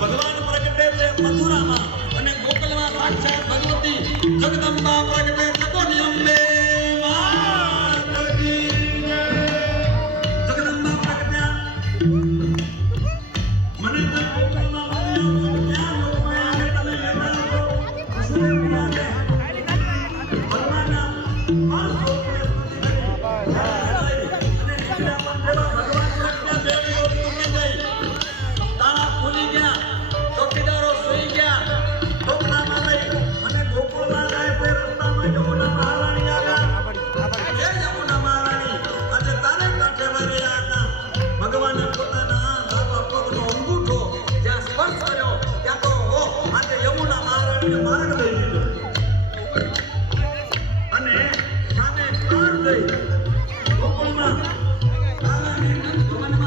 ભગવાન પ્રગટે છે મથુરામાં અને ગોકલમાં સાક્ષાત ભગવતી আগামী